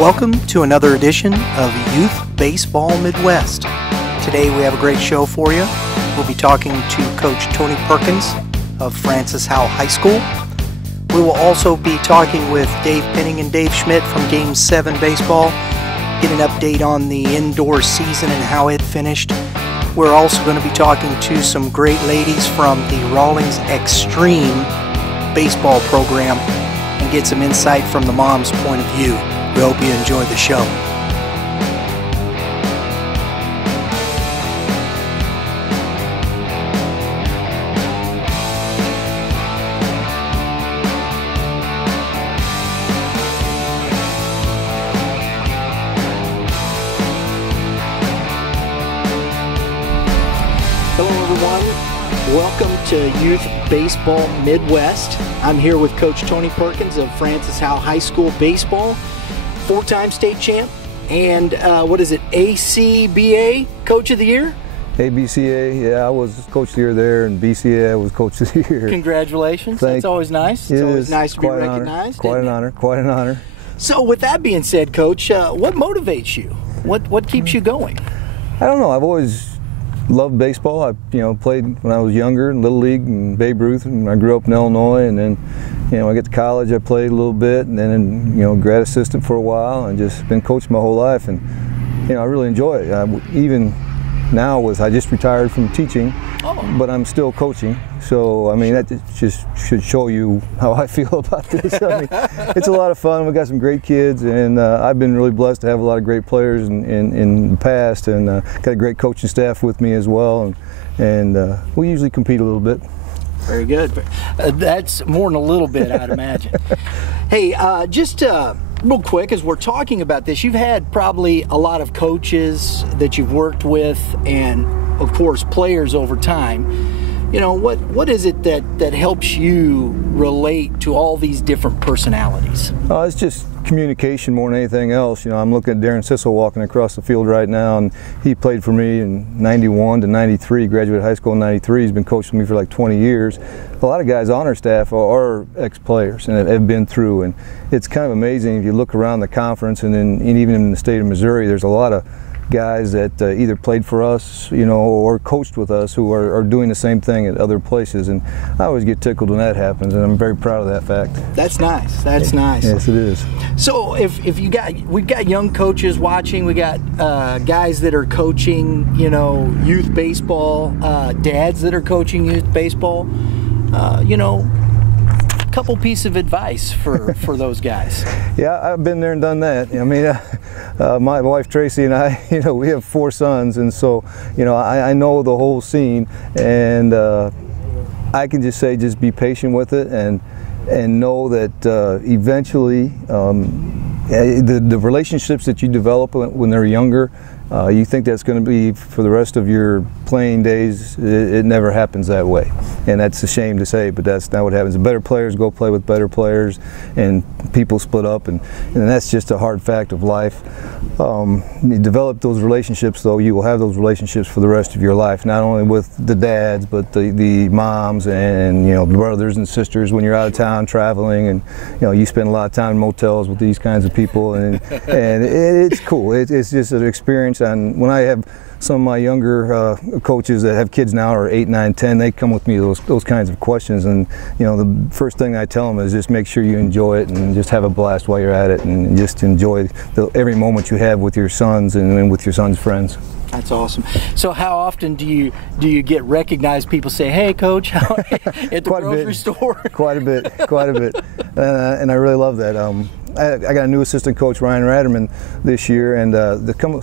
Welcome to another edition of Youth Baseball Midwest. Today we have a great show for you. We'll be talking to Coach Tony Perkins of Francis Howell High School. We will also be talking with Dave Penning and Dave Schmidt from Game 7 Baseball, get an update on the indoor season and how it finished. We're also going to be talking to some great ladies from the Rawlings Xtreme baseball program and get some insight from the mom's point of view. We hope you enjoy the show. Hello everyone, welcome to Youth Baseball Midwest. I'm here with Coach Tony Perkins of Francis Howell High School Baseball, four-time state champ, and what is it, ACBA Coach of the Year? ABCA, yeah, I was Coach of the Year there, and BCA I was Coach of the Year. Congratulations, that's always nice. It's always nice to be recognized. Quite an honor, quite an honor. So with that being said, Coach, what motivates you? What keeps you going? I don't know, I've always loved baseball. I played when I was younger in Little League and Babe Ruth, and I grew up in Illinois, and then I get to college, I played a little bit, and then grad assistant for a while, and just been coaching my whole life, and I really enjoy it. Even now, I just retired from teaching, but I'm still coaching. So I mean, that just should show you how I feel about this. I mean, it's a lot of fun. We got some great kids, and I've been really blessed to have a lot of great players in the past, and got a great coaching staff with me as well, and we usually compete a little bit. Very good. That's more than a little bit, I'd imagine. Hey, just real quick, as we're talking about this, you've had probably a lot of coaches that you've worked with, and of course players over time. What is it that helps you relate to all these different personalities? It's just communication more than anything else. I'm looking at Darren Sissel walking across the field right now, and he played for me in 91 to 93, graduated high school in 93. He's been coaching me for like 20 years. A lot of guys on our staff are ex-players and have been through, and it's kind of amazing if you look around the conference, and even in the state of Missouri, there's a lot of guys that either played for us, or coached with us, who are doing the same thing at other places, and I always get tickled when that happens, and I'm very proud of that fact. That's nice. That's nice. Yes, it is. So we've got young coaches watching, we got guys that are coaching, youth baseball, dads that are coaching youth baseball, couple piece of advice for those guys. Yeah, I've been there and done that. I mean, my wife Tracy and I, we have 4 sons, and so I know the whole scene, and I can just say, just be patient with it, and know that eventually the relationships that you develop when they're younger, you think that's going to be for the rest of your playing days. It never happens that way, and that's a shame to say, but that's not what happens. The better players go play with better players, and people split up, and that's just a hard fact of life. You develop those relationships, though, you will have those relationships for the rest of your life, not only with the dads, but the moms and the brothers and sisters when you're out of town traveling, and you spend a lot of time in motels with these kinds of people, and it's cool. It's just an experience. And when I have some of my younger coaches that have kids now are 8, 9, 10, they come with me with those kinds of questions, and the first thing I tell them is just make sure you enjoy it and just have a blast while you're at it, and just enjoy every moment you have with your sons and with your sons' friends. That's awesome. So how often do you get recognized? People say, "Hey, Coach," at the grocery store? Quite a bit, and I really love that. I got a new assistant coach, Ryan Ratterman, this year, and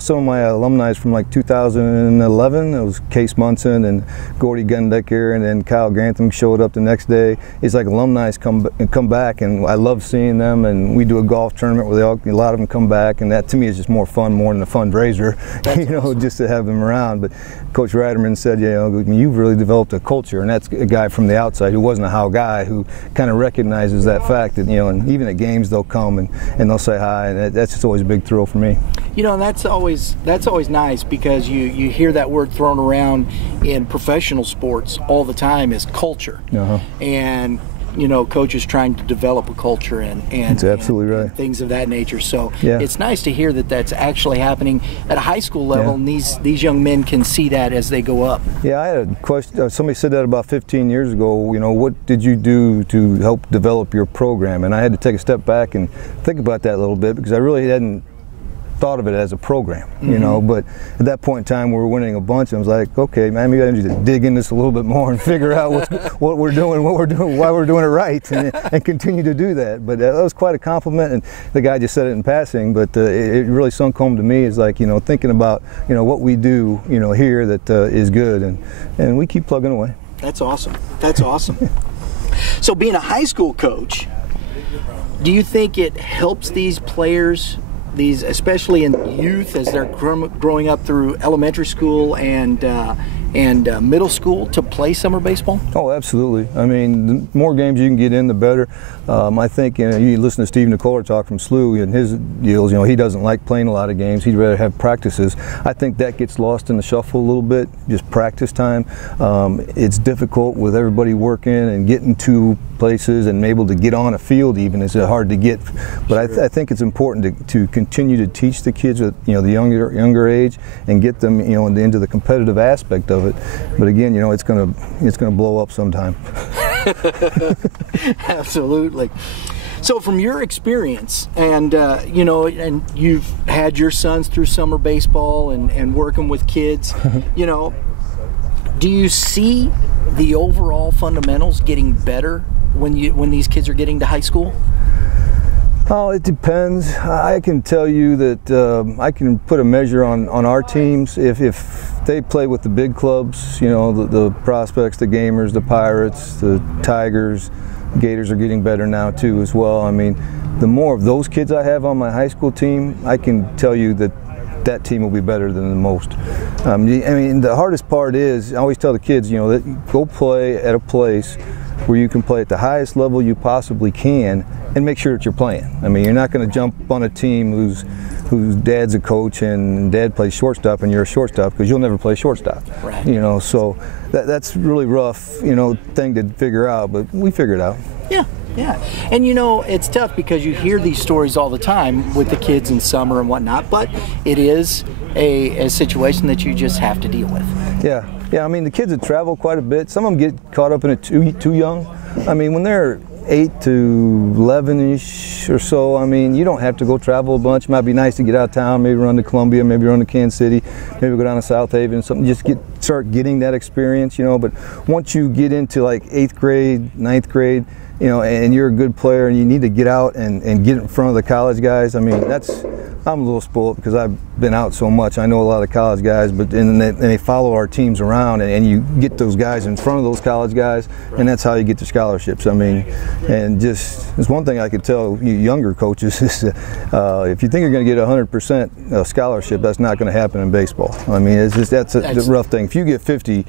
some of my alumni from like 2011. It was Case Munson and Gordy Gundecker, and then Kyle Grantham showed up the next day. It's like alumni come back, and I love seeing them. And we do a golf tournament where a lot of them come back, and that to me is just more fun, more than a fundraiser, awesome. Just to have them around. But Coach Ratterman said, you've really developed a culture, and that's a guy from the outside who wasn't a Howell guy, who kind of recognizes that fact that and even at games they'll come and they'll say hi, and that's just always a big thrill for me. And that's always nice, because you hear that word thrown around in professional sports all the time, is culture. And Coach is trying to develop a culture and that's absolutely right. And things of that nature. So yeah. It's nice to hear that that's actually happening at a high school level, and these young men can see that as they go up. Yeah, I had a question. Somebody said that about 15 years ago. What did you do to help develop your program? And I had to take a step back and think about that a little bit, because I really hadn't thought of it as a program, but at that point in time we were winning a bunch, and I was like, okay, man, maybe I need to dig in this a little bit more and figure out what we're doing, why we're doing it right, and continue to do that. But that was quite a compliment, and the guy just said it in passing, but it really sunk home to me. Is like, thinking about what we do here that is good, and we keep plugging away. That's awesome. That's awesome. So being a high school coach, do you think it helps these players, especially in youth, as they're growing up through elementary school and middle school, to play summer baseball? Oh, absolutely. I mean, the more games you can get in, the better. I think you listen to Steve Nicola talk from SLU and his deals. He doesn't like playing a lot of games. He'd rather have practices. I think that gets lost in the shuffle a little bit, just practice time. It's difficult with everybody working and getting to places and able to get on a field even is hard to get. But sure. I think it's important to continue to teach the kids at the younger age and get them into the competitive aspect of it. But again, it's gonna blow up sometime. Absolutely. So from your experience, and and you've had your sons through summer baseball and working with kids, do you see the overall fundamentals getting better when these kids are getting to high school? Oh, it depends. I can tell you that I can put a measure on our teams. If they play with the big clubs, the prospects, the Gamers, the Pirates, the Tigers, Gators are getting better now too as well. I mean, the more of those kids I have on my high school team, I can tell you that team will be better than the most. I mean, the hardest part is, I always tell the kids, that go play at a place where you can play at the highest level you possibly can and make sure that you're playing. I mean, you're not going to jump on a team whose dad's a coach and dad plays shortstop and you're a shortstop, because you'll never play shortstop. Right. So that's really rough, thing to figure out, but we figure it out. Yeah. Yeah, and it's tough because you hear these stories all the time with the kids in summer and whatnot, but it is a situation that you just have to deal with. Yeah, I mean, the kids that travel quite a bit, some of them get caught up in it too young. I mean, when they're 8 to 11-ish or so, I mean, you don't have to go travel a bunch. It might be nice to get out of town, maybe run to Columbia, maybe run to Kansas City, maybe go down to South Haven, something, just start getting that experience, but once you get into like 8th grade, 9th grade, and you're a good player and you need to get out and get in front of the college guys. I mean, I'm a little spoiled because I've been out so much. I know a lot of college guys, but and they follow our teams around, and you get those guys in front of those college guys, and that's how you get the scholarships. I mean, and just, there's one thing I could tell you younger coaches is if you think you're going to get 100% scholarship, that's not going to happen in baseball. I mean, that's a rough thing. If you get 50,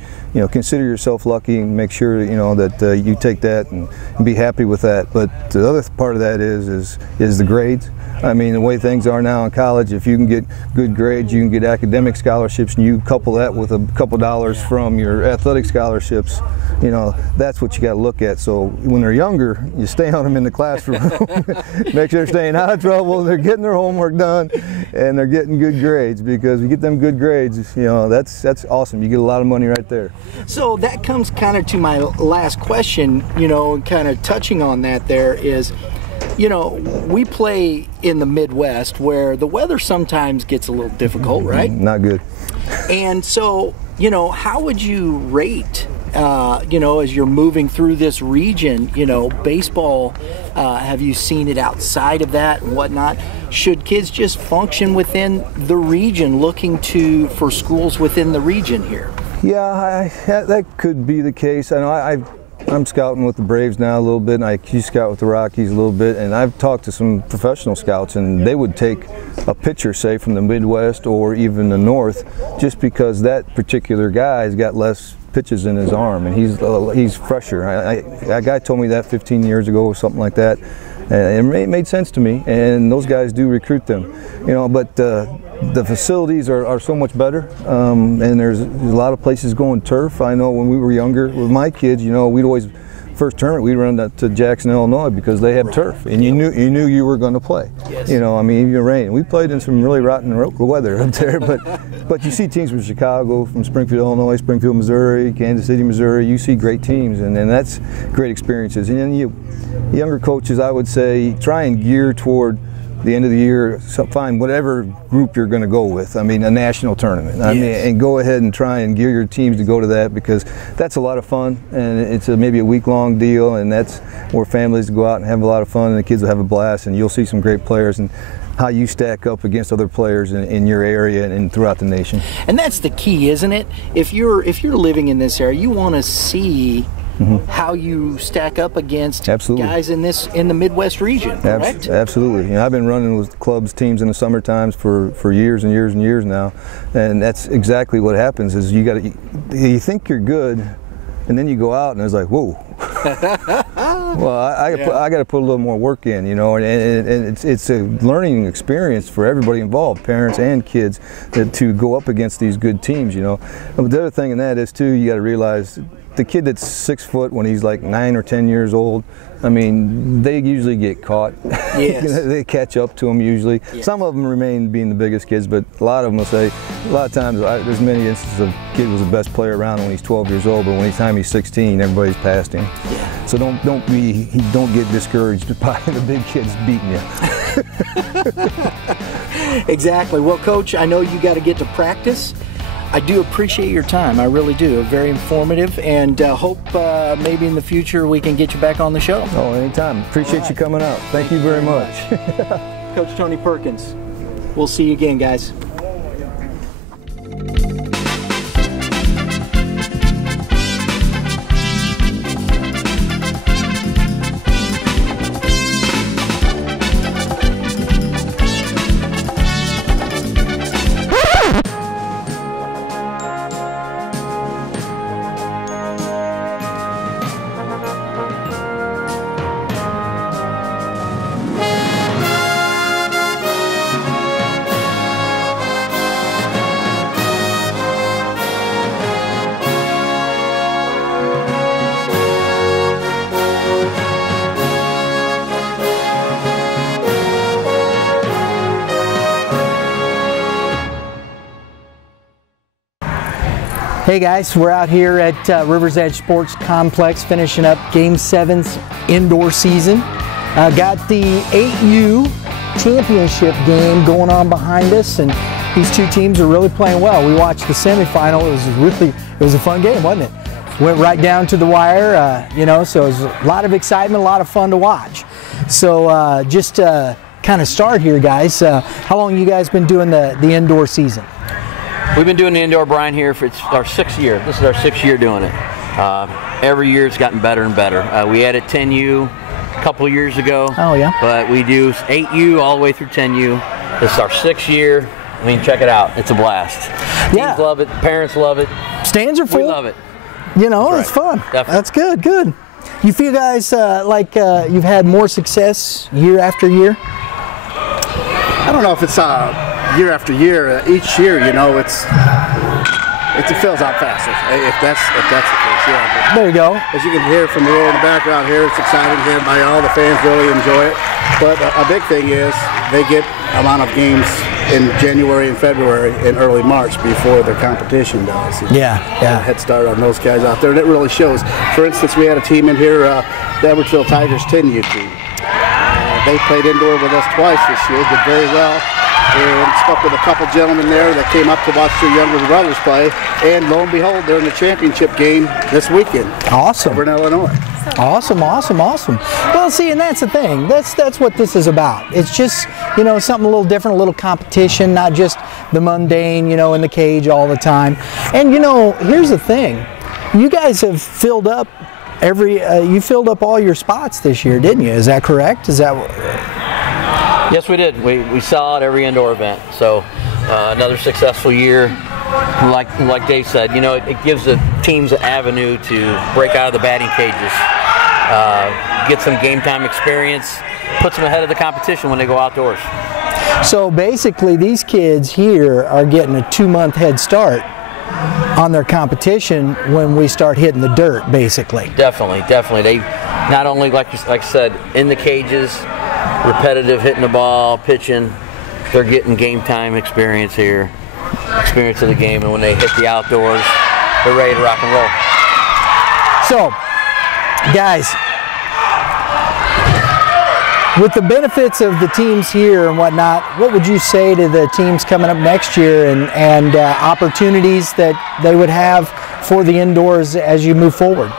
consider yourself lucky and make sure that you take that and be happy with that. But the other part of that is the grades. I mean, the way things are now in college, if you can get good grades, you can get academic scholarships, and you couple that with a couple dollars from your athletic scholarships, that's what you got to look at. So when they're younger, you stay on them in the classroom, make sure they're staying out of trouble, they're getting their homework done, and they're getting good grades, because if you get them good grades, that's awesome. You get a lot of money right there. So that comes kind of to my last question, kind of touching on that there is, we play in the Midwest where the weather sometimes gets a little difficult, right? Not good. And so, how would you rate, as you're moving through this region, baseball, have you seen it outside of that and whatnot? Should kids just function within the region, looking for schools within the region here? Yeah, that could be the case. I know I'm scouting with the Braves now a little bit, and I scout with the Rockies a little bit, and I've talked to some professional scouts, and they would take a pitcher, say, from the Midwest or even the North, just because that particular guy's got less pitches in his arm, and he's fresher. A guy told me that 15 years ago or something like that, and it made sense to me, and those guys do recruit them. But the facilities are so much better, and there's a lot of places going turf. I know when we were younger with my kids, we'd always first tournament, we run up to Jackson, Illinois, because they have turf, and you knew you were going to play. Yes. You know, I mean, even rain. We played in some really rotten weather up there, but you see teams from Chicago, from Springfield, Illinois, Springfield, Missouri, Kansas City, Missouri. You see great teams, and that's great experiences. And then younger coaches, I would say, try and gear toward the end of the year, find whatever group you're going to go with. I mean, a national tournament. I mean, and go ahead and try and gear your teams to go to that, because that's a lot of fun, and it's maybe a week-long deal, and that's where families go out and have a lot of fun, and the kids will have a blast, and you'll see some great players and how you stack up against other players in your area and throughout the nation. And that's the key, isn't it? If you're living in this area, you want to see how you stack up against guys in the Midwest region, correct? Absolutely. You know, I've been running with clubs, teams in the summer times for years and years and years now, and that's exactly what happens. Is you think you're good, and then you go out and it's like, whoa. Well, I got to put a little more work in, you know, and it's a learning experience for everybody involved, parents and kids, to go up against these good teams, you know. But the other thing in that is too, you got to realize, the kid that's 6 foot when he's like 9 or 10 years old, I mean, they usually get caught. Yes. They catch up to them usually. Yes. Some of them remain being the biggest kids, but a lot of them will say, a lot of times, there's many instances of kid was the best player around when he's 12 years old, but when he's 16, everybody's past him. Yeah. So don't get discouraged by the big kids beating you. Exactly. Well, Coach, I know you got to get to practice. I do appreciate your time. I really do. Very informative, and hope maybe in the future we can get you back on the show. Oh, anytime. Appreciate you coming out. Thank you very much. Coach Tony Perkins. We'll see you again, guys. Hey guys, we're out here at Rivers Edge Sports Complex finishing up Game 7's indoor season. Got the 8U championship game going on behind us, and these two teams are really playing well. We watched the semifinal. It was a fun game, wasn't it? Went right down to the wire, you know, so it was a lot of excitement, a lot of fun to watch. So just kind of start here, guys. How long have you guys been doing the indoor season? We've been doing the indoor brine here for our 6th year. This is our 6th year doing it. Every year it's gotten better and better. We added 10U a couple of years ago. Oh yeah. But we do 8U all the way through 10U. This is our 6th year. I mean, check it out. It's a blast. Yeah. Teams love it. Parents love it. Stands are full. We love it. You know, That's it's fun. Definitely. That's good. Good. You feel guys like you've had more success year after year? I don't know if it's year after year. Each year, you know, it fills out faster. If that's the case, yeah. There you go. As you can hear from the roar in the background here, it's exciting here by all the fans. Really enjoy it. But a big thing is they get amount of games in January and February and early March before their competition does. Yeah. A head start on those guys out there, and it really shows. For instance, we had a team in here, the Edwardsville Tigers 10U team. They played indoor with us twice this year, did very well. And spoke with a couple gentlemen there that came up to watch their younger brothers play, and lo and behold, they're in the championship game this weekend. Awesome. Over in Illinois. Awesome. Well, see, and that's the thing. That's what this is about. It's just, you know, something a little different, a little competition, not just the mundane, you know, in the cage all the time. And you know, here's the thing. You guys have filled up you filled up all your spots this year, didn't you? Is that correct? Is that? Yes, we did. We saw it every indoor event. So another successful year. Like Dave said, you know, it gives the teams an avenue to break out of the batting cages, get some game time experience, puts them ahead of the competition when they go outdoors. So basically, these kids here are getting a 2-month head start on their competition when we start hitting the dirt, basically. Definitely. They not only, like I said, in the cages, repetitive, hitting the ball, pitching, they're getting game time experience here, experience of the game, and when they hit the outdoors, they're ready to rock and roll. So, guys, with the benefits of the teams here and whatnot, what would you say to the teams coming up next year and opportunities that they would have for the indoors as you move forward?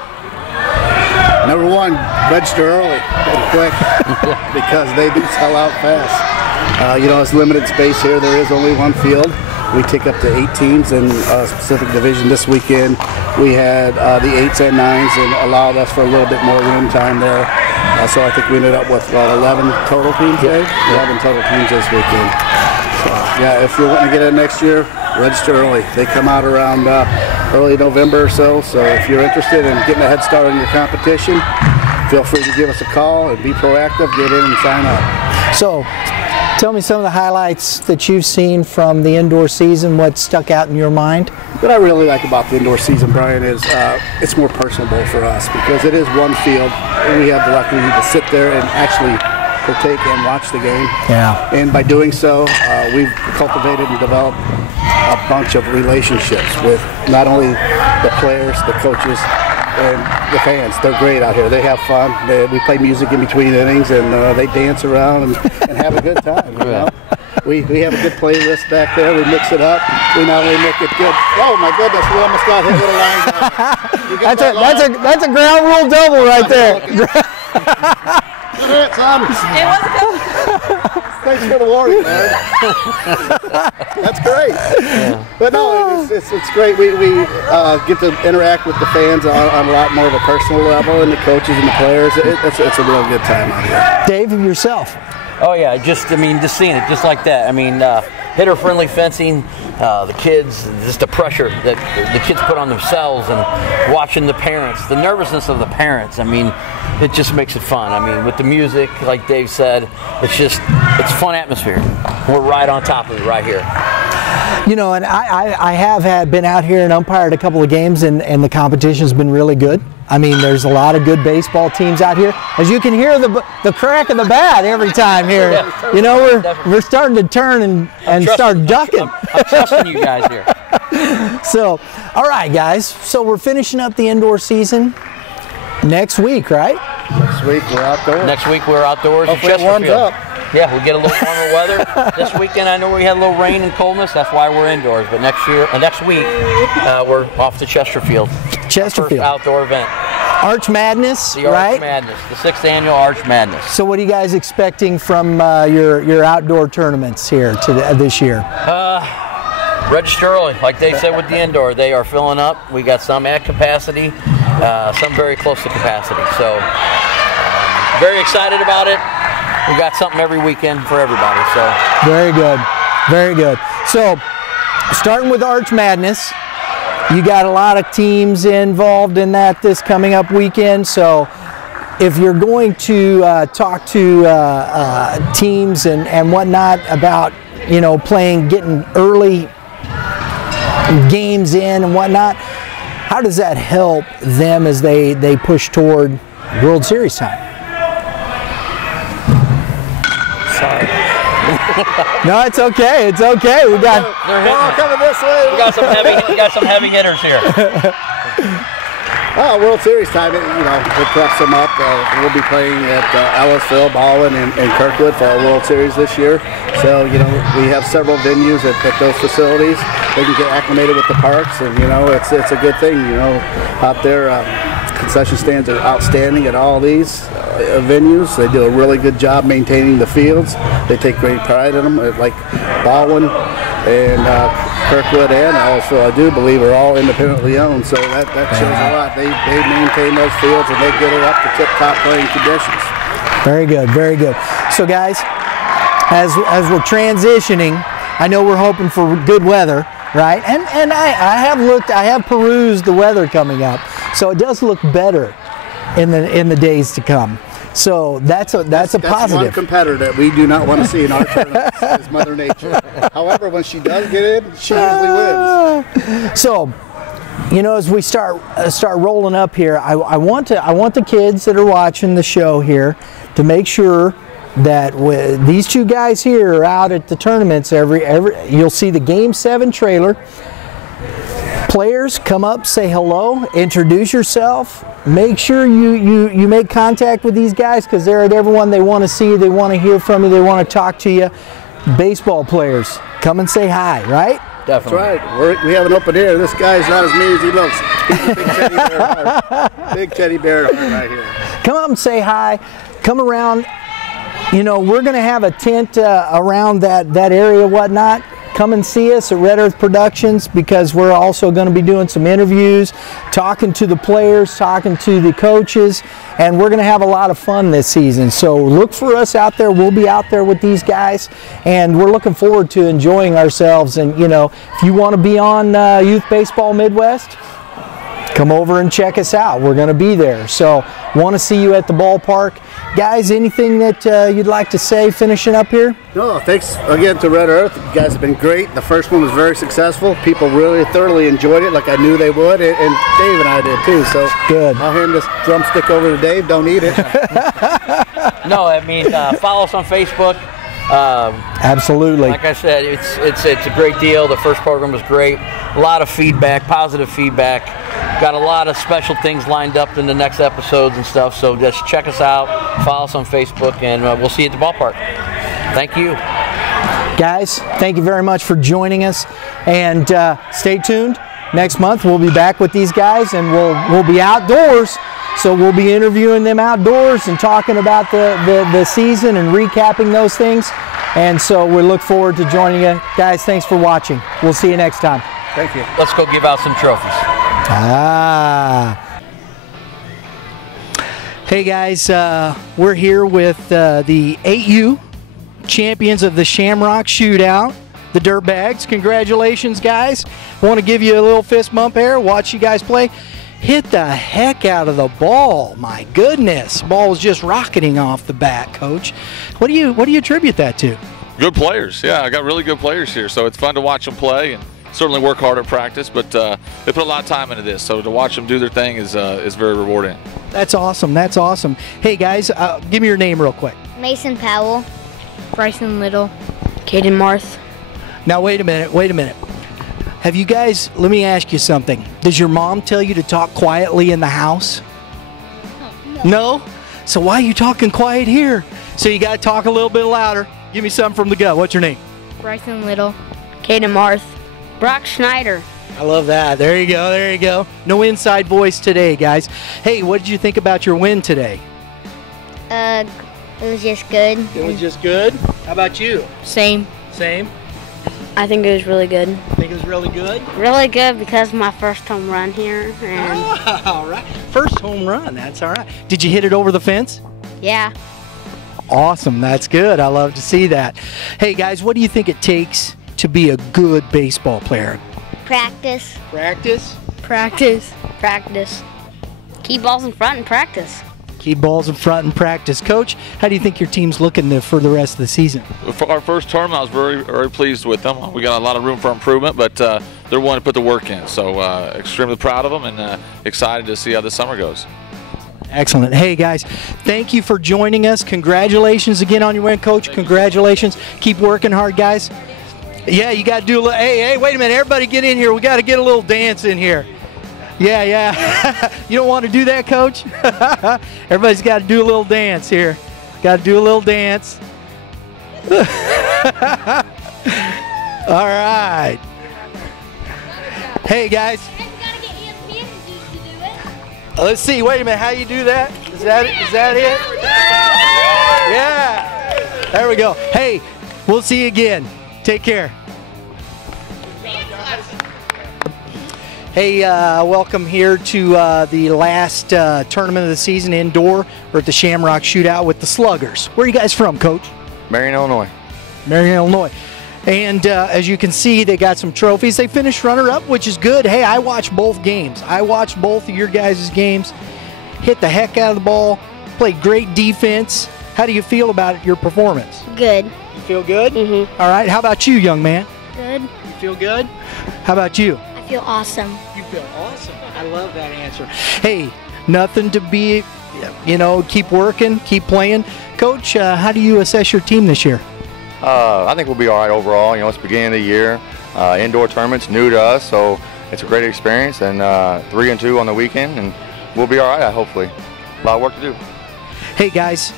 Number one, register early and quick because they do sell out fast. It's limited space here. There is only one field. We take up to 8 teams in a specific division. This weekend we had the 8s and 9s and allowed us for a little bit more room time there. So I think we ended up with 11 total teams, Dave? 11 total teams this weekend. So, yeah, if you're wanting to get in next year, register early. They come out around early November or so. So if you're interested in getting a head start on your competition, feel free to give us a call and be proactive, get in and sign up. So, tell me some of the highlights that you've seen from the indoor season, what stuck out in your mind? What I really like about the indoor season, Brian, is it's more personable for us because it is one field and we have the luxury to sit there and actually partake and watch the game. Yeah. And by doing so, we've cultivated and developed a bunch of relationships with not only the players, the coaches, and the fans. They're great out here. They have fun. We play music in between innings, and they dance around and have a good time. You know? We have a good playlist back there. We mix it up. We not only make it good. Oh my goodness, we almost got hit with a line. That's a ground rule double right there. Thanks for the warning, man. That's great. Yeah. But no, it's great. We get to interact with the fans on a lot more of a personal level, and the coaches and the players. It's a real good time out here. Dave, and yourself? Oh yeah, just seeing it just like that. I mean, hitter-friendly fencing, the kids, just the pressure that the kids put on themselves, and watching the parents, the nervousness of the parents. I mean, it just makes it fun. I mean, with the music, like Dave said, it's fun atmosphere. We're right on top of it right here. You know, and I have been out here and umpired a couple of games, and the competition's been really good. I mean, there's a lot of good baseball teams out here. As you can hear the crack of the bat every time here. Yeah, you know, we're starting to turn and start ducking. I'm trusting you guys here. So, all right, guys. So we're finishing up the indoor season next week, right? Next week we're outdoors. Next week we're outdoors. Hopefully it warms up. Yeah, we'll get a little warmer weather. This weekend I know we had a little rain and coldness. That's why we're indoors. But next week, we're off to Chesterfield. Chesterfield. First outdoor event. Arch Madness, the Arch Madness, the 6th annual Arch Madness. So what are you guys expecting from your outdoor tournaments here this year? Register early. Like they said with the indoor, they are filling up. We got some at capacity, some very close to capacity. So very excited about it. We got something every weekend for everybody. So very good, very good. So starting with Arch Madness, you got a lot of teams involved in that this coming up weekend. So if you're going to talk to teams and whatnot about, you know, getting early games in and whatnot, how does that help them as they push toward World Series time? Sorry. No, it's okay. It's okay. We got. They're coming this way. We got some heavy hitters here. World Series time, it preps them up. We'll be playing at Ellisville, Baldwin, and Kirkwood for our World Series this year. So, we have several venues at those facilities. They can get acclimated with the parks, and, it's a good thing, out there. Concession stands are outstanding at all these venues. They do a really good job maintaining the fields. They take great pride in them, like Baldwin and Kirkwood and Ellisville, I do believe, are all independently owned, so that shows a lot. They maintain those fields and they get it up to tip-top playing conditions. Very good, very good. So guys, as we're transitioning, I know we're hoping for good weather, right? And I have perused the weather coming up, so it does look better in the days to come. So that's a That's positive. one competitor that we do not want to see in our tournaments is Mother Nature. However, when she does get in, she usually wins. So, you know, as we start rolling up here, I want the kids that are watching the show here to make sure that these two guys here are out at the tournaments you'll see the Game 7 trailer. Players, come up, say hello, introduce yourself. Make sure you make contact with these guys, because they're at everyone. They want to see you, they want to hear from you, they want to talk to you. Baseball players, come and say hi, right? Definitely. That's right. We have an open air. This guy's not as mean as he looks. He's a big teddy bear heart. Big teddy bear heart right here. Come up and say hi. Come around. You know, we're going to have a tent around that area, whatnot. Come and see us at Red Earth Productions, because we're also going to be doing some interviews, talking to the players, talking to the coaches, and we're going to have a lot of fun this season. So look for us out there. We'll be out there with these guys, and we're looking forward to enjoying ourselves. And, you know, if you want to be on Youth Baseball Midwest, come over and check us out. We're going to be there. So want to see you at the ballpark. Guys, anything that you'd like to say finishing up here? No, thanks again to Red Earth. You guys have been great. The first one was very successful. People really thoroughly enjoyed it, like I knew they would, and Dave and I did too. So good. I'll hand this drumstick over to Dave. Don't eat it. No, I mean, follow us on Facebook. Absolutely. Like I said, it's a great deal. The first program was great. A lot of feedback, positive feedback. Got a lot of special things lined up in the next episodes and stuff. So just check us out, follow us on Facebook, and we'll see you at the ballpark. Thank you. Guys, thank you very much for joining us, and stay tuned. Next month we'll be back with these guys, and we'll be outdoors. So we'll be interviewing them outdoors and talking about the season and recapping those things. And so we look forward to joining you. Guys, thanks for watching. We'll see you next time. Thank you. Let's go give out some trophies. Hey guys, we're here with the 8U champions of the Shamrock Shootout, the Dirtbags. Congratulations, guys. Want to give you a little fist bump here. Watch you guys play. Hit the heck out of the ball. My goodness. Ball was just rocketing off the bat, Coach. What do you attribute that to? Good players. Yeah, I got really good players here, so it's fun to watch them play, and certainly work hard at practice, but they put a lot of time into this, so to watch them do their thing is very rewarding. That's awesome. That's awesome. Hey, guys, give me your name real quick. Mason Powell. Bryson Little. Caden Marth. Now, wait a minute. Have you guys, let me ask you something. Does your mom tell you to talk quietly in the house? No? So why are you talking quiet here? So you got to talk a little bit louder. Give me something from the gut. What's your name? Bryson Little. Caden Marth. Brock Schneider. I love that. There you go. There you go. No inside voice today, guys. Hey, what did you think about your win today? It was just good. It was just good. How about you? Same. Same. I think it was really good. Think it was really good? Really good because of my first home run here. And All right. First home run. That's all right. Did you hit it over the fence? yeah, Awesome. That's good. I love to see that. Hey, guys, what do you think it takes to be a good baseball player? practice. Practice. Practice. Practice. Keep balls in front and practice. Keep balls in front and practice. Coach, how do you think your team's looking for the rest of the season? For our first term, I was very pleased with them. We got a lot of room for improvement, but they're willing to put the work in. So extremely proud of them, and excited to see how this summer goes. Excellent. Hey, guys, thank you for joining us. Congratulations again on your win, Coach. Congratulations. Keep working hard, guys. Yeah, you got to do a little, hey, wait a minute. Everybody get in here. We got to get a little dance in here. Yeah. You don't want to do that, Coach? Everybody's got to do a little dance here. Got to do a little dance. All right. Hey, guys. Let's see. Wait a minute. How you do that? Is that it? Yeah. There we go. Hey, we'll see you again. Take care. Hey, welcome here to the last tournament of the season indoor. We're at the Shamrock Shootout with the Sluggers. Where are you guys from, Coach? Marion, Illinois. Marion, Illinois. And as you can see, they got some trophies. They finished runner-up, which is good. Hey, I watched both games. I watched both of your guys' games. Hit the heck out of the ball. played great defense. How do you feel about your performance? Good. You feel good? Mm-hmm. All right. How about you, young man? Good. You feel good? How about you? I feel awesome. You feel awesome. I love that answer. Hey, nothing to be, you know, keep working, keep playing. Coach, how do you assess your team this year? I think we'll be all right overall. You know, it's the beginning of the year. Indoor tournament's new to us, so it's a great experience. And 3-2 on the weekend, and we'll be all right, hopefully. A lot of work to do. Hey, guys,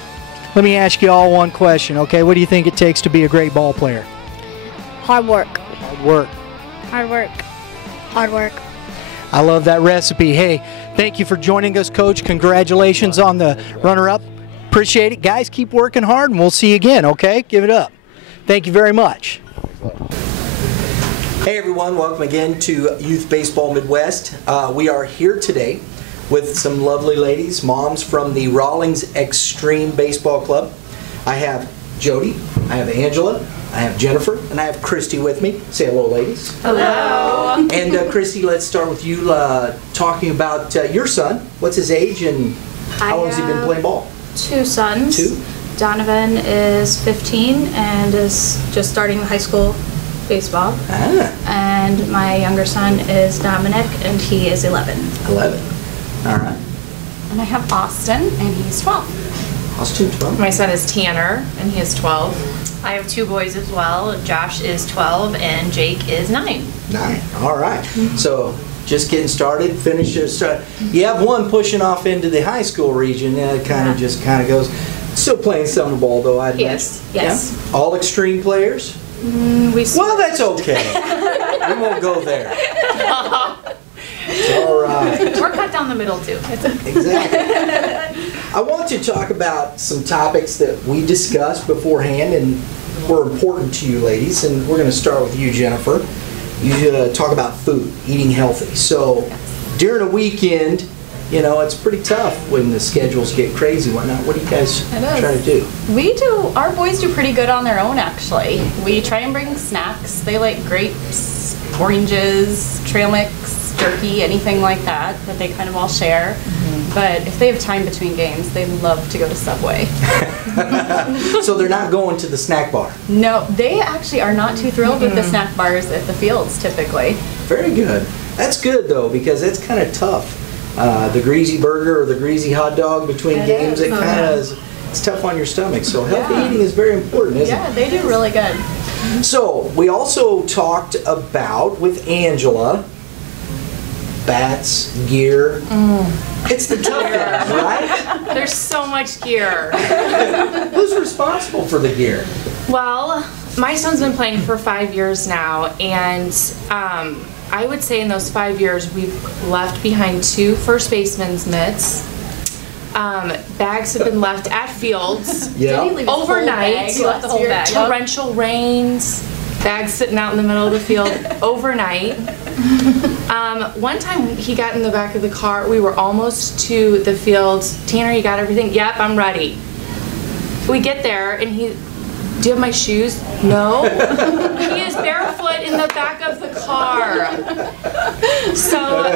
let me ask you all one question, okay? What do you think it takes to be a great ball player? Hard work. Hard work. Hard work. Hard work. I love that recipe. Hey, thank you for joining us, Coach. Congratulations on the runner-up. Appreciate it. Guys, keep working hard, and we'll see you again, okay? Give it up. Thank you very much. Hey, everyone. Welcome again to Youth Baseball Midwest. We are here today with some lovely ladies, moms from the Rawlings Xtreme Baseball Club. I have Jody, I have Angela, I have Jennifer, and I have Christy with me. Say hello, ladies. Hello. And Christy, let's start with you talking about your son. What's his age and how long has he been playing ball? 2 sons. 2? Donovan is 15 and is just starting high school baseball. Ah. And my younger son is Dominic and he is 11. 11. All right. And I have Austin, and he's 12. Austin, 12. My son is Tanner, and he is 12. I have 2 boys as well. Josh is 12, and Jake is 9. 9. All right. So just getting started, finish your start. You have one pushing off into the high school region. It kind of just kind of goes. Still playing summer ball, though, I'd Yes, yes. Yeah? All Xtreme players? Well, that's okay. We won't go there. It's all right. We're cut down the middle, too. It's okay. Exactly. I want to talk about some topics that we discussed beforehand and were important to you ladies, and we're going to start with you, Jennifer. You talk about food, eating healthy. So during a weekend, you know, it's pretty tough when the schedules get crazy and whatnot. What do you guys try to do? Our boys do pretty good on their own, actually. We try and bring snacks. They like grapes, oranges, trail mix, jerky, anything like that they kind of all share. But if they have time between games, they love to go to Subway. So they're not going to the snack bar? No, they actually are not too thrilled with the snack bars at the fields, typically. Very good. That's good, though, because it's kind of tough. The greasy burger or the greasy hot dog between games, it kind of is, it's tough on your stomach. So healthy eating is very important, isn't it? Yeah, they do really good. So we also talked about, with Angela, bats, gear. It's the tough guys, right? There's so much gear. Who's responsible for the gear? Well, my son's been playing for 5 years now, and I would say in those 5 years we've left behind 2 first baseman's mitts. Bags have been left at fields overnight. He left the whole bag. Torrential rains, bags sitting out in the middle of the field overnight. One time he got in the back of the car. We were almost to the field. Tanner, you got everything? Yep, I'm ready. We get there and he, do you have my shoes? No. He is barefoot in the back of the car. So,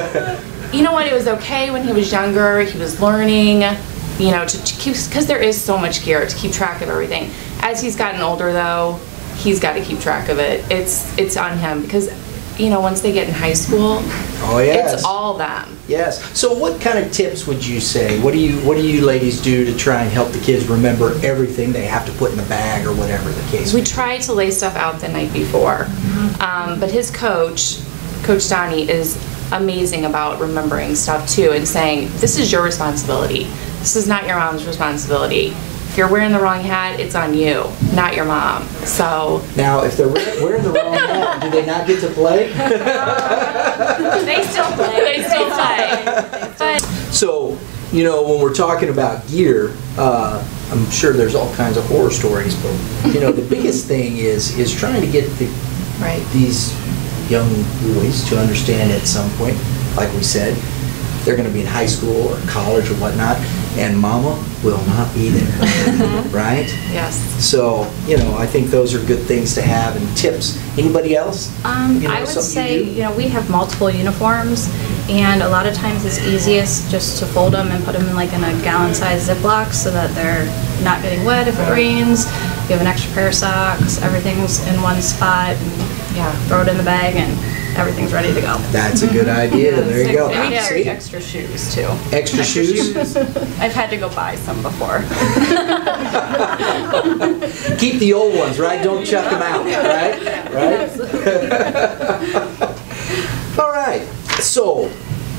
you know what? It was okay when he was younger. He was learning, you know, to keep, because there is so much gear to keep track of everything. As he's gotten older, though, he's got to keep track of it. It's on him because, you know, once they get in high school, it's all them. Yes. So what kind of tips would you say? What do you ladies do to try and help the kids remember everything they have to put in the bag or whatever the case? We try to lay stuff out the night before, but his coach, Coach Donnie, is amazing about remembering stuff too and saying, this is your responsibility. This is not your mom's responsibility. If you're wearing the wrong hat, it's on you, not your mom. So now, if they're wearing the wrong hat, do they not get to play? They still play. They still play. So, you know, when we're talking about gear, I'm sure there's all kinds of horror stories, but you know, the biggest thing is trying to get these young boys to understand at some point, like we said, they're going to be in high school or college or whatnot, and mama will not be there, right? Yes. So, you know, I think those are good things to have and tips. Anybody else? I would say, you know, we have multiple uniforms, and a lot of times it's easiest just to fold them and put them in like in a gallon-sized Ziploc so that they're not getting wet if it rains. You have an extra pair of socks, everything's in one spot, and throw it in the bag, and everything's ready to go. That's a good idea. There you go. We carry extra shoes too. Extra shoes? I've had to go buy some before. Keep the old ones, right? Don't chuck them out, right? Right? All right. So,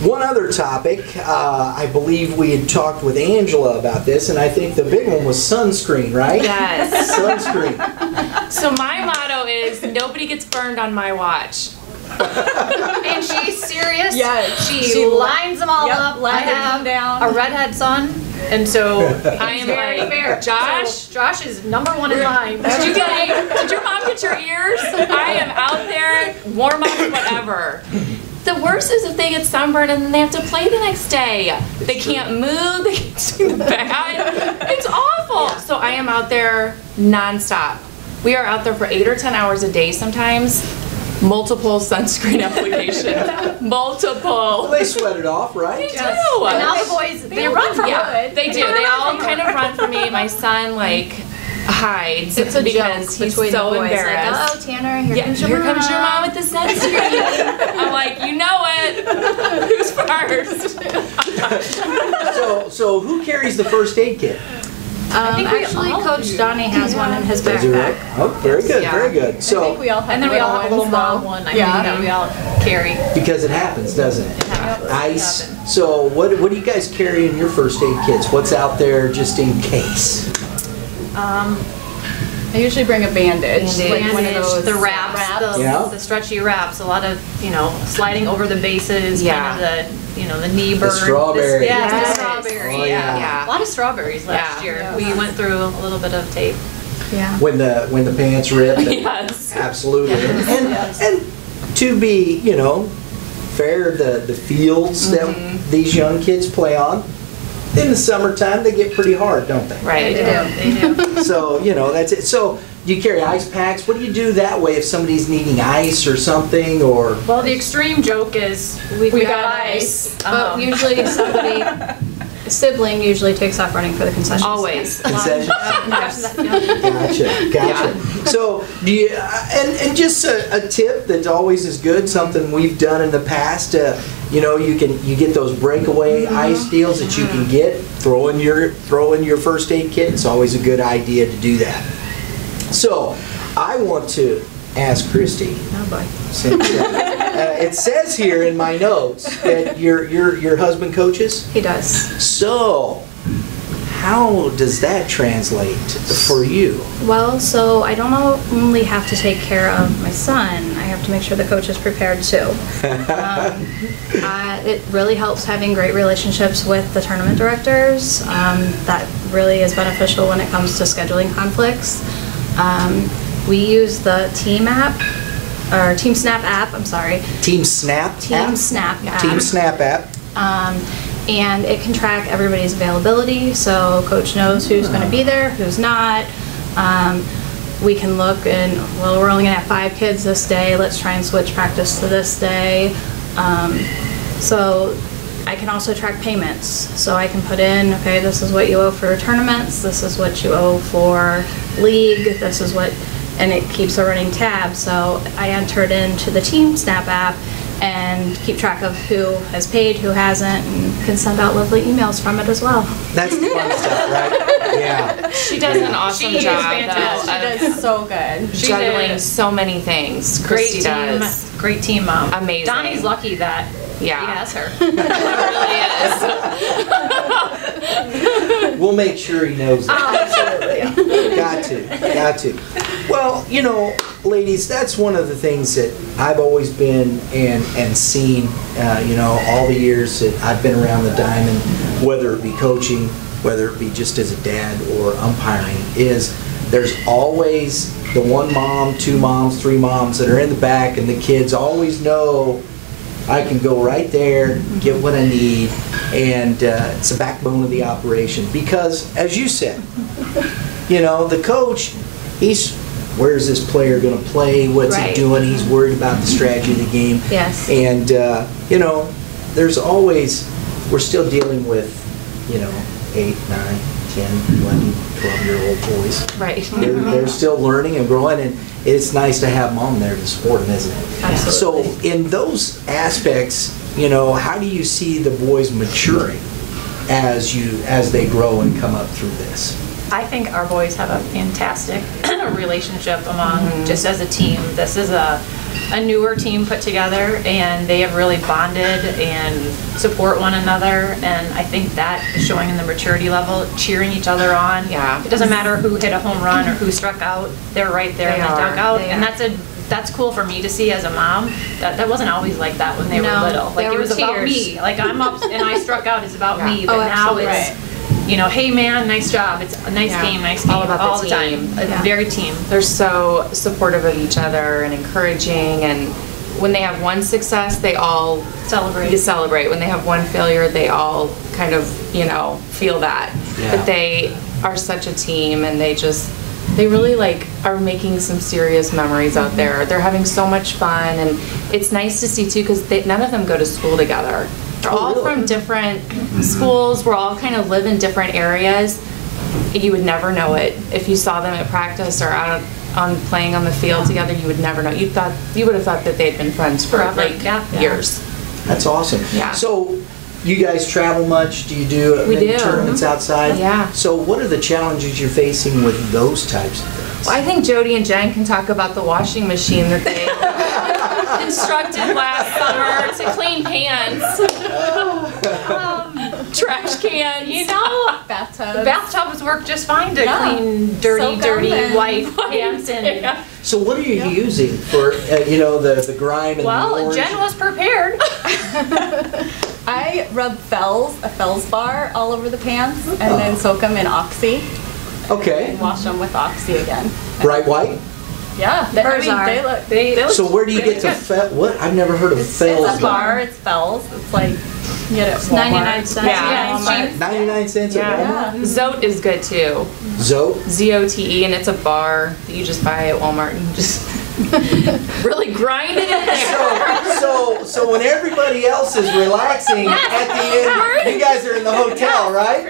one other topic, I believe we had talked with Angela about this, and I think the big one was sunscreen, right? Yes. Sunscreen. So my motto is nobody gets burned on my watch. And she's serious. Yeah, She lines them all up. I have a redhead son, and so I am very like, fair. Josh. So Josh is number one in line. Did your mom get your ears? I am out there, warm up, whatever. The worst is if they get sunburned and then they have to play the next day. They can't move, they can't see the bat. It's awful. So I am out there nonstop. We are out there for 8 or 10 hours a day sometimes. Multiple sunscreen applications. Multiple. Well, they sweat it off, right? They do. And now the boys, they run for wood. They do. They all kind of run for me. My son, like, hides It's a because joke he's between so the boys. embarrassed. Like, oh, Tanner, here comes your here mom. comes your mom with the sunscreen. I'm like, you know it. Who's first? So who carries the first aid kit? Actually, Coach Donnie has one in his Does he really? backpack. Oh, very good, very good. So, I think we all have And then we all have a little ones, mom though. one, I think, that we all carry. because it happens, doesn't it? happens. Ice. So what do you guys carry in your first aid kits? What's out there just in case? I usually bring a bandage. Like one of those. The wraps, Yeah. the stretchy wraps, a lot of, sliding over the bases, Yeah. kind of the knee burn. strawberry. Yeah, Yes. the strawberry, Oh, yeah. A lot of strawberries last year. Yeah. We went through a little bit of tape. Yeah. When the pants rip. and- Yes. Absolutely. And to be, fair, the fields that these young kids play on, in the summertime they get pretty hard, don't they? Right. They do. So, that's it. So, do you carry ice packs? What do you do that way if somebody's needing ice or something, or? Well, the extreme joke is we got ice, but usually A sibling usually takes off running for the concession Always. stand. Concession? Yes. Gotcha. So, do you, and just a tip that always is good, something we've done in the past, you get those breakaway ice deals that you can get, throw in your first aid kit. It's always a good idea to do that. So, I want to ask Christy. Oh boy. It says here in my notes that your husband coaches. He does. So, how does that translate for you? Well, so I don't only have to take care of my son, I have to make sure the coach is prepared too. It really helps having great relationships with the tournament directors. That really is beneficial when it comes to scheduling conflicts. We use the Team app, or Team Snap app, I'm sorry. Team Snap Team app? Snap app. Team Snap app. And it can track everybody's availability, so coach knows who's going to be there, who's not. We can look and, well, we're only going to have 5 kids this day, let's try and switch practice to this day. So I can also track payments. So I can put in, okay, this is what you owe for tournaments, this is what you owe for league, this is what, and it keeps a running tab. So I enter it into the Team Snap app and keep track of who has paid, who hasn't, and can send out lovely emails from it as well. That's the fun stuff, right? Yeah. She does an awesome She is job, fantastic. though, She does so good. She juggling did. so many things. Great Christy team, does. great team mom. Amazing. Donnie's lucky that Yeah. he has her. It really is. We'll make sure he knows that. Absolutely. Got to. Well, ladies, that's one of the things that I've always been and seen, all the years that I've been around the diamond, whether it be coaching, whether it be just as a dad or umpiring, is there's always the one mom, 2 moms, 3 moms that are in the back, and the kids always know I can go right there, get what I need, and it's the backbone of the operation. Because, as you said, you know, the coach, where's this player going to play? What's he doing? He's worried about the strategy of the game. Yes. And, you know, we're still dealing with, you know, 8, 9, 10, 11, 12-year-old boys. Right. They're still learning and growing, and it's nice to have mom there to support them, isn't it? Absolutely. So in those aspects, you know, how do you see the boys maturing as they grow and come up through this? I think our boys have a fantastic relationship among just as a team. This is a newer team put together, and they have really bonded and support one another, and I think that is showing in the maturity level, cheering each other on. Yeah. It doesn't matter who hit a home run or who struck out, they're right there in the dugout, and that's cool for me to see as a mom. That wasn't always like that when they were little. Like it was about me. Like I'm up and I struck out, it's about me, but now it's you know, hey man, nice job. It's a nice game, nice game, all the time. Very team. They're so supportive of each other and encouraging, and when they have one success, they all celebrate. When they have one failure, they all kind of, you know, feel that. But they are such a team, and they really like are making some serious memories out there. They're having so much fun, and it's nice to see too, because none of them go to school together. They're all from different schools. We're all kind of live in different areas. You would never know it if you saw them at practice or out on playing on the field together. You would never know. You would have thought that they'd been friends for like years. That's awesome. Yeah. So you guys travel much? Do you do many tournaments outside? Yeah. So what are the challenges you're facing with those types of things? Well, I think Jody and Jen can talk about the washing machine that they instructed last summer to clean pans, trash cans. You know, bathtubs work just fine to clean dirty white pans. And so what are you using for you know, the grime and the orange? Jen was prepared. I rub a Fells bar all over the pants and then soak them in Oxy. Okay. And wash them with Oxy again. Bright white? Yeah. They look so where do you get to what? I've never heard of Fells. It's a bar. It's Fells. It's like you get it at Walmart. 99 cents. Yeah. 99 cents at Walmart? Zote is good too. Zote? Z-O-T-E, and it's a bar that you just buy at Walmart and just really grind it in there. So when everybody else is relaxing at the end, you guys are in the hotel, right?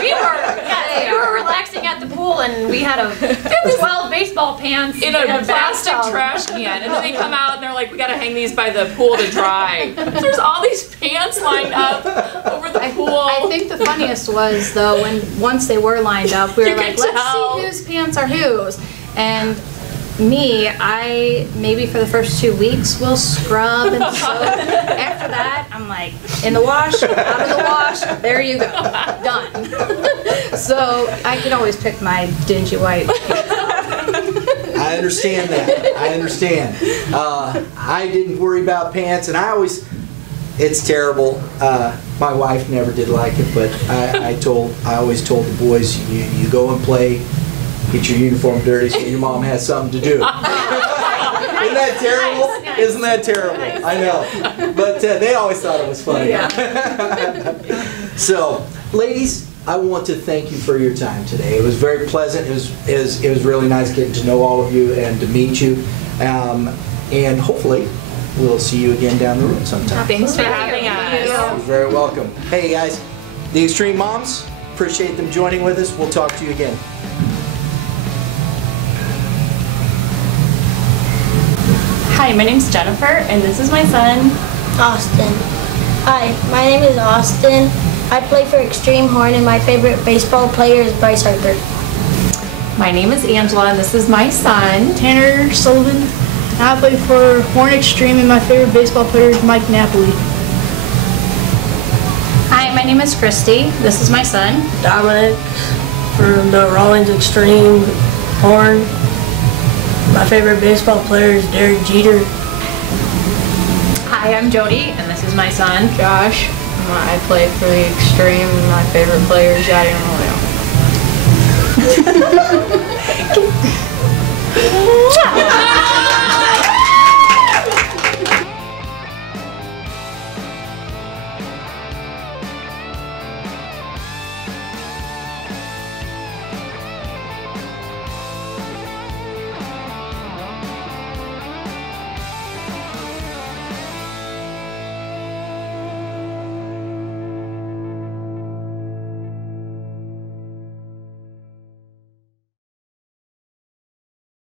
We were relaxing at the pool, and we had 12 baseball pans in a plastic trash can, and then they come out and they're like, we gotta hang these by the pool to dry. There's all these pants lined up over the pool. I think the funniest was though once they were lined up, we were like, let's see whose pants are whose. And I maybe for the first 2 weeks will scrub and soak. After that, I'm like, in the wash, out of the wash, there you go, done. So I can always pick my dingy white. I understand that. I understand. I didn't worry about pants, and it's terrible. My wife never did like it, but I always told the boys, you go and play. Get your uniform dirty so your mom has something to do. Isn't that terrible? Nice. Isn't that terrible? I know. But they always thought it was funny. Yeah. So, ladies, I want to thank you for your time today. It was very pleasant. It was really nice getting to know all of you and to meet you. And hopefully, we'll see you again down the road sometime. Thanks for having us. You're very welcome. Hey, guys, the Xtreme Moms, appreciate them joining with us. We'll talk to you again. Hi, my name's Jennifer, and this is my son, Austin. Hi, my name is Austin. I play for Xtreme Horn, and my favorite baseball player is Bryce Harper. My name is Angela, and this is my son, Tanner Sullivan. I play for Horn Xtreme, and my favorite baseball player is Mike Napoli. Hi, my name is Christy. This is my son, Dominic, from the Rawlings Xtreme Horn. My favorite baseball player is Derek Jeter. Hi, I'm Jody, and this is my son, Josh. I play for the Xtreme, and my favorite player is Yadier Molina.